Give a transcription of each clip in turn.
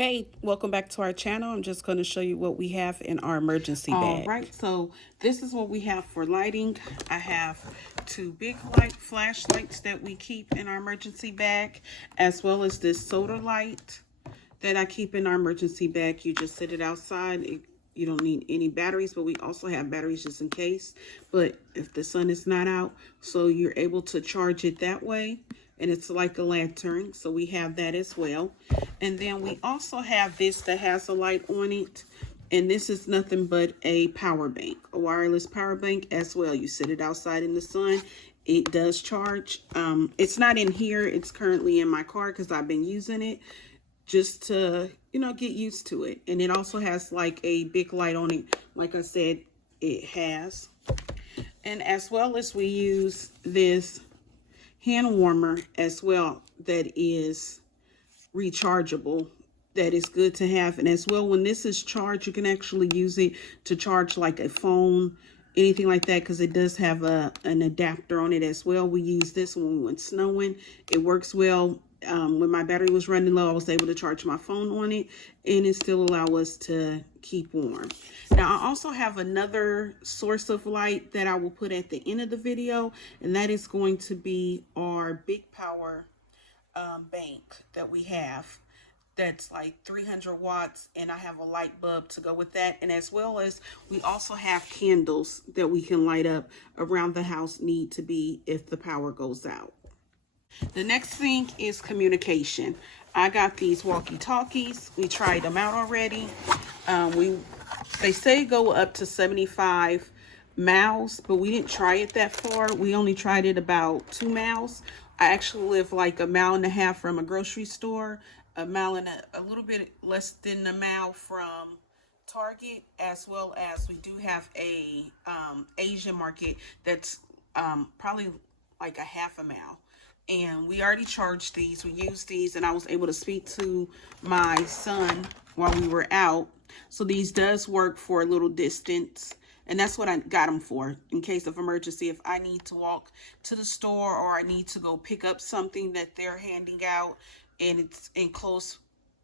Okay, welcome back to our channel. I'm just going to show you what we have in our emergency bag. All right, so this is what we have for lighting. I have two big light flashlights that we keep in our emergency bag, as well as this soda light that I keep in our emergency bag. You just set it outside. You don't need any batteries, but we also have batteries just in case. But if the sun is not out, so you're able to charge it that way. And it's like a lantern, so we have that as well. And then we also have this that has a light on it. And this is nothing but a power bank, a wireless power bank as well. You set it outside in the sun. It does charge. It's not in here. It's currently in my car because I've been using it just to, get used to it. And it also has like a big light on it. Like I said, it has. And as well as we use this hand warmer as well that is rechargeable, that is good to have. And as well, when this is charged, you can actually use it to charge like a phone, anything like that, because it does have an adapter on it as well. We use this when we went snowing. It works well. When my battery was running low, I was able to charge my phone on it, and it still allows us to keep warm. Now, I also have another source of light that I will put at the end of the video, and that is going to be our big power bank that we have. That's like 300 watts, and I have a light bulb to go with that. And as well as we also have candles that we can light up around the house, need to be if the power goes out. The next thing is communication. I got these walkie-talkies. We tried them out already. They say go up to 75 miles, but we didn't try it that far. We only tried it about 2 miles. I actually live like 1.5 miles from a grocery store, a mile and a little bit less than a mile from Target, as well as we do have a Asian market that's probably like 1/2 mile. And we already charged these. We used these, and I was able to speak to my son while we were out. So these does work for a little distance. And that's what I got them for, in case of emergency. If I need to walk to the store or I need to go pick up something that they're handing out and it's in close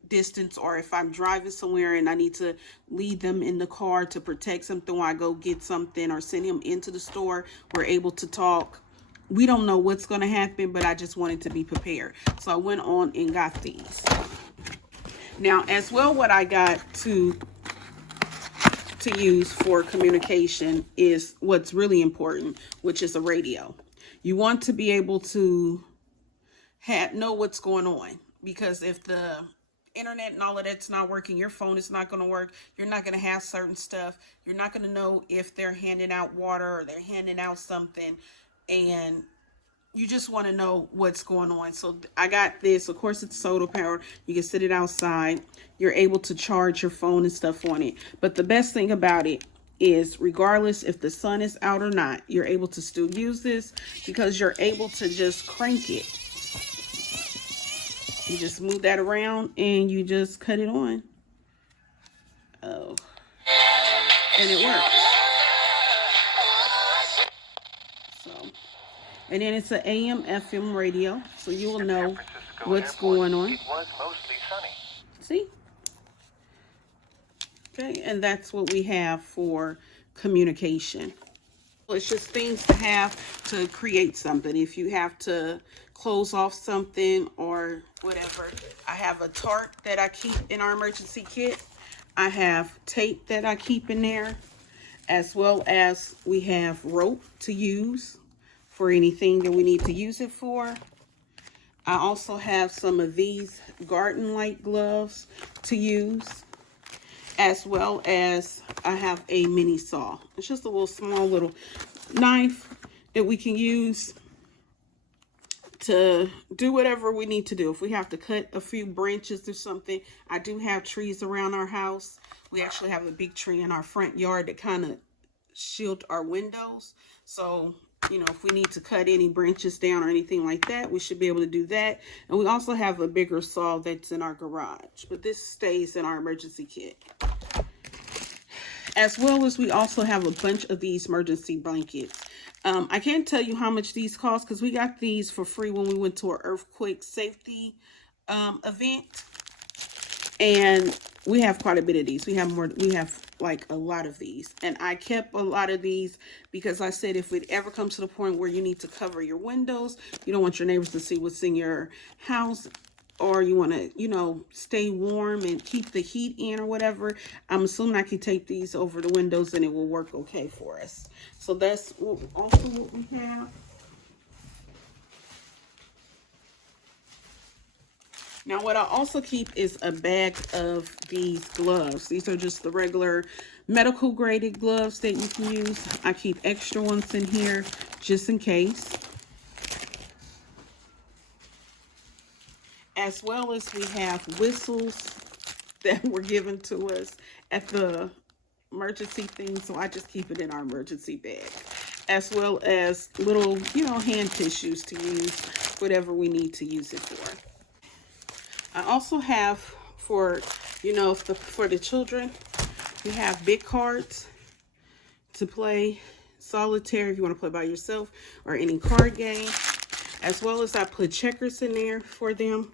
distance, or if I'm driving somewhere and I need to leave them in the car to protect something while I go get something or send them into the store, we're able to talk. We don't know what's going to happen, but I just wanted to be prepared. So I went on and got these. Now, as well, what I got to use for communication is what's really important, which is a radio. You want to be able to know what's going on, because if the internet and all of that's not working, your phone is not going to work. You're not going to have certain stuff. You're not going to know if they're handing out water or they're handing out something, and you just want to know what's going on. So I got this. Of course, it's solar powered. You can sit it outside. You're able to charge your phone and stuff on it. But the best thing about it is, regardless if the sun is out or not, you're able to still use this, because you're able to just crank it. You just move that around and you just cut it on. Oh, and it works. And then it's an AM FM radio, so you will know what's going on. It was mostly sunny. See? Okay, and that's what we have for communication. It's just things to have to create something. If you have to close off something or whatever. I have a tarp that I keep in our emergency kit. I have tape that I keep in there, as well as we have rope to use for anything that we need to use it for. I also have some of these garden light gloves to use, as well as I have a mini saw. It's just a little small little knife that we can use to do whatever we need to do. If we have to cut a few branches or something. I do have trees around our house. We actually have a big tree in our front yard that kind of shield our windows. So if we need to cut any branches down or anything like that, we should be able to do that. And we also have a bigger saw that's in our garage, but this stays in our emergency kit. As well as we also have a bunch of these emergency blankets. I can't tell you how much these cost, because we got these for free when we went to an earthquake safety event. And we have quite a bit of these. We have like a lot of these. And I kept a lot of these because I said if it ever comes to the point where you need to cover your windows, you don't want your neighbors to see what's in your house, or you want to, you know, stay warm and keep the heat in or whatever, I'm assuming I can tape these over the windows and it will work okay for us. So that's also what we have. Now, what I also keep is a bag of these gloves. These are just the regular medical graded gloves that you can use. I keep extra ones in here just in case. As well as we have whistles that were given to us at the emergency thing. So I just keep it in our emergency bag. As well as little, you know, hand tissues to use whatever we need to use it for. I also have for, you know, for the children, we have big cards to play solitaire if you want to play by yourself or any card game. As well as I put checkers in there for them.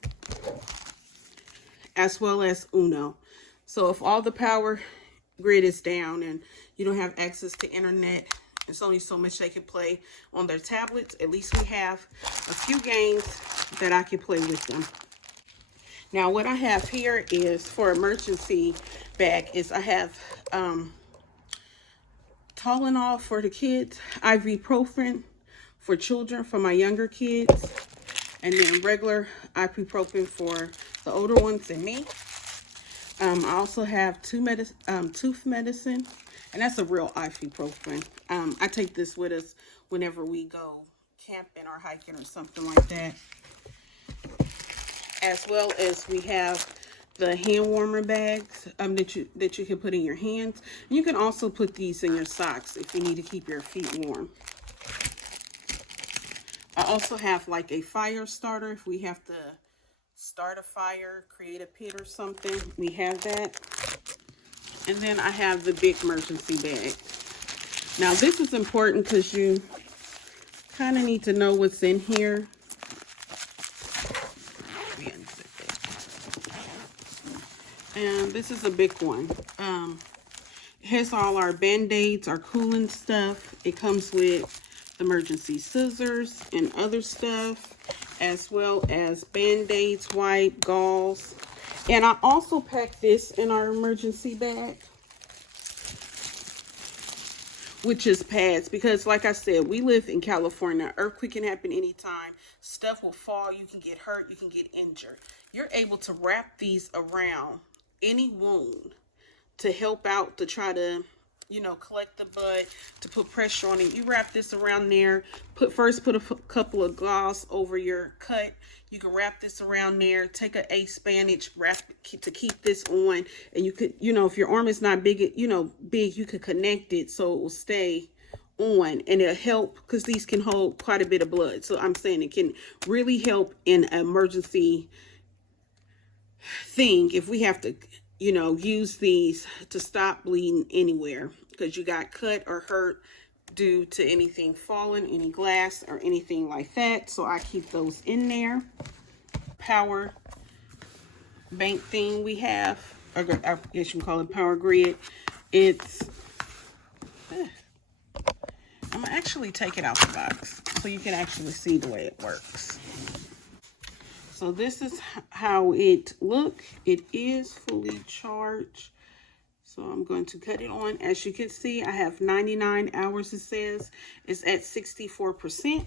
As well as Uno. So if all the power grid is down and you don't have access to internet, it's only so much they can play on their tablets. At least we have a few games that I can play with them. Now, what I have here is for emergency bag is I have Tylenol for the kids, ibuprofen for children, for my younger kids, and then regular ibuprofen for the older ones and me. I also have tooth medicine, and that's a real ibuprofen. I take this with us whenever we go camping or hiking or something like that. As well as we have the hand warmer bags that you can put in your hands. You can also put these in your socks if you need to keep your feet warm. I also have like a fire starter if we have to start a fire, create a pit or something. We have that. And then I have the big emergency bag. Now this is important because you kind of need to know what's in here. And this is a big one. It has all our band-aids, our cooling stuff. It comes with emergency scissors and other stuff, as well as band-aids, wipe, gauze. And I also pack this in our emergency bag, which is pads, because like I said, we live in California. Earthquake can happen anytime. Stuff will fall. You can get hurt. You can get injured. You're able to wrap these around any wound to help out, to try to, you know, collect the blood, to put pressure on it. You wrap this around there. First put a couple of gauze over your cut. You can wrap this around there. Take a ace bandage, wrap to keep this on, and you could, you know, if your arm is not big, you know, big, you could connect it so it will stay on, and it'll help because these can hold quite a bit of blood. So I'm saying it can really help in an emergency thing if we have to, you know, use these to stop bleeding anywhere because you got cut or hurt due to anything falling, any glass or anything like that. So I keep those in there. Power bank thing we have, or I guess you can call it power grid. It's I'm gonna actually take it out the box so you can actually see the way it works. So this is how it looks. It is fully charged. So I'm going to cut it on. As you can see, I have 99 hours, it says. It's at 64%.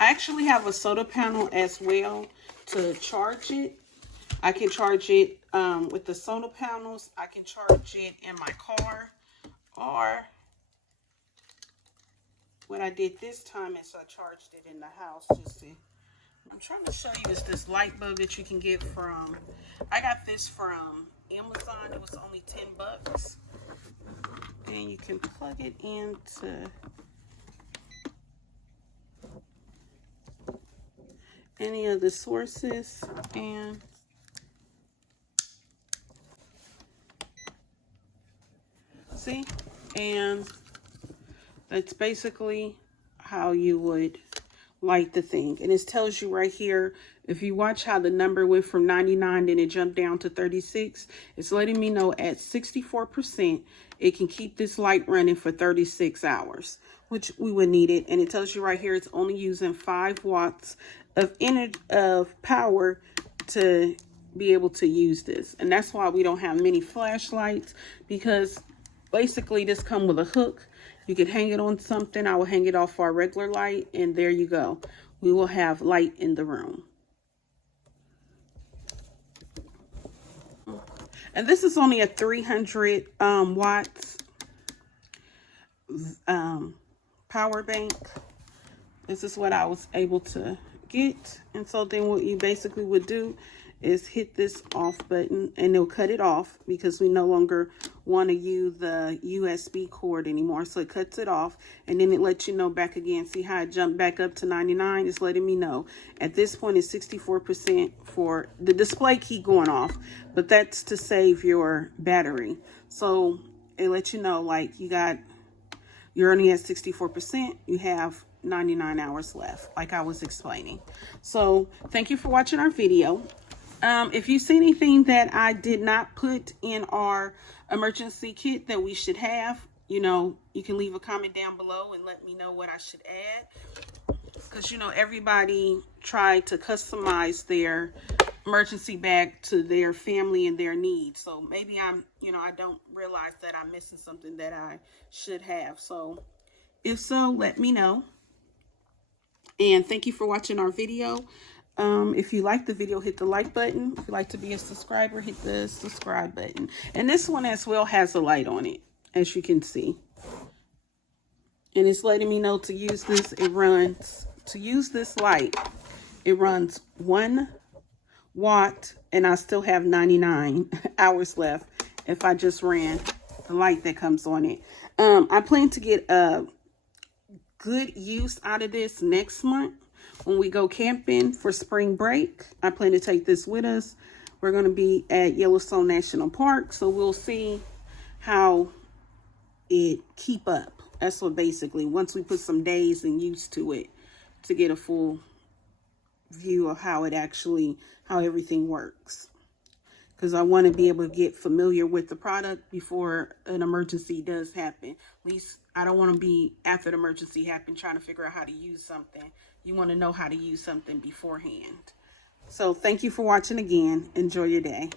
I actually have a solar panel as well to charge it. I can charge it with the solar panels. I can charge it in my car, or what I did this time is I charged it in the house. Just to, I'm trying to show you is this light bulb that you can get from, I got this from Amazon. It was only 10 bucks. And you can plug it into any of the sources, and see, and that's basically how you would light the thing. And it tells you right here, if you watch how the number went from 99, then it jumped down to 36, it's letting me know at 64%, it can keep this light running for 36 hours, which we would need it. And it tells you right here, it's only using 5 watts of power to be able to use this. And that's why we don't have many flashlights, because basically this come with a hook. You could hang it on something. I will hang it off our regular light, and there you go. We will have light in the room. And this is only a 300 watts power bank. This is what I was able to get. And so then what you basically would do is hit this off button, and it'll cut it off because we no longer want to use the USB cord anymore. So it cuts it off, and then it lets you know back again. See how it jumped back up to 99? It's letting me know at this point it's 64% for the display keep going off, but that's to save your battery. So it lets you know, like, you're only at 64%, you have 99 hours left, like I was explaining. So thank you for watching our video. If you see anything that I did not put in our emergency kit that we should have, you know, you can leave a comment down below and let me know what I should add. Because, you know, everybody tried to customize their emergency bag to their family and their needs. So maybe I don't realize that I'm missing something that I should have. So if so, let me know. And thank you for watching our video. If you like the video, hit the like button. If you'd like to be a subscriber, hit the subscribe button. And this one as well has a light on it, as you can see. And it's letting me know to use this. To use this light, it runs 1 watt, and I still have 99 hours left if I just ran the light that comes on it. I plan to get a good use out of this next month. When we go camping for spring break, I plan to take this with us. We're going to be at Yellowstone National Park, so we'll see how it keep up. That's what basically, once we put some days and used to it, to get a full view of how everything works. Because I want to be able to get familiar with the product before an emergency does happen. At least I don't want to be after the emergency happened trying to figure out how to use something. You want to know how to use something beforehand. So thank you for watching again. Enjoy your day.